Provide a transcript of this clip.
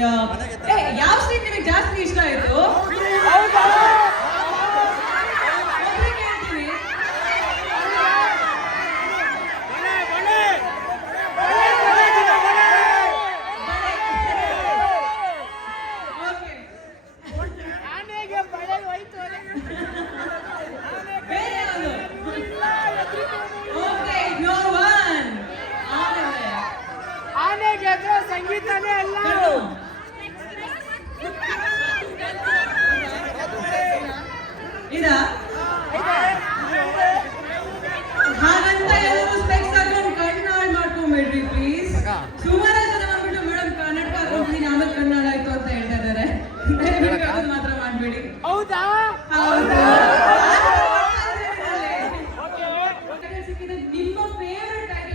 ಯಾವ ಸೀಟ್ ನಿಮಗೆ ಜಾಸ್ತಿ ಇಷ್ಟ ಆಯ್ತು? ಸಂಗೀತನೇ ಅಲ್ಲ. ಇದ? ಹಾಗಂತ ಎಲ್ಲರೂ ಸ್ಪೆಕ್ಸ್ ಹಾಕೊಂಡು ಕಣ್ಣು ಹಾಳು ಮಾಡ್ಕೊಂಬೇಡ್ರಿ ಪ್ಲೀಸ್ ಸುಮಾರು ಜನ ಬಂದ್ಬಿಟ್ಟು ಮೇಡಮ್ ಕನ್ನಡಕ ಹಾಕೊಂಡಿದ್ದೀನಿ ಕನ್ನಡ ಆಯ್ತು ಅಂತ ಹೇಳ್ತಾ ಇದ್ದಾರೆ ಮಾತ್ರ ಮಾಡಬೇಡಿ. ಹೌದಾ? ನಿಮ್ಮ ಫೇವರೇಟ್ ಆಗಿ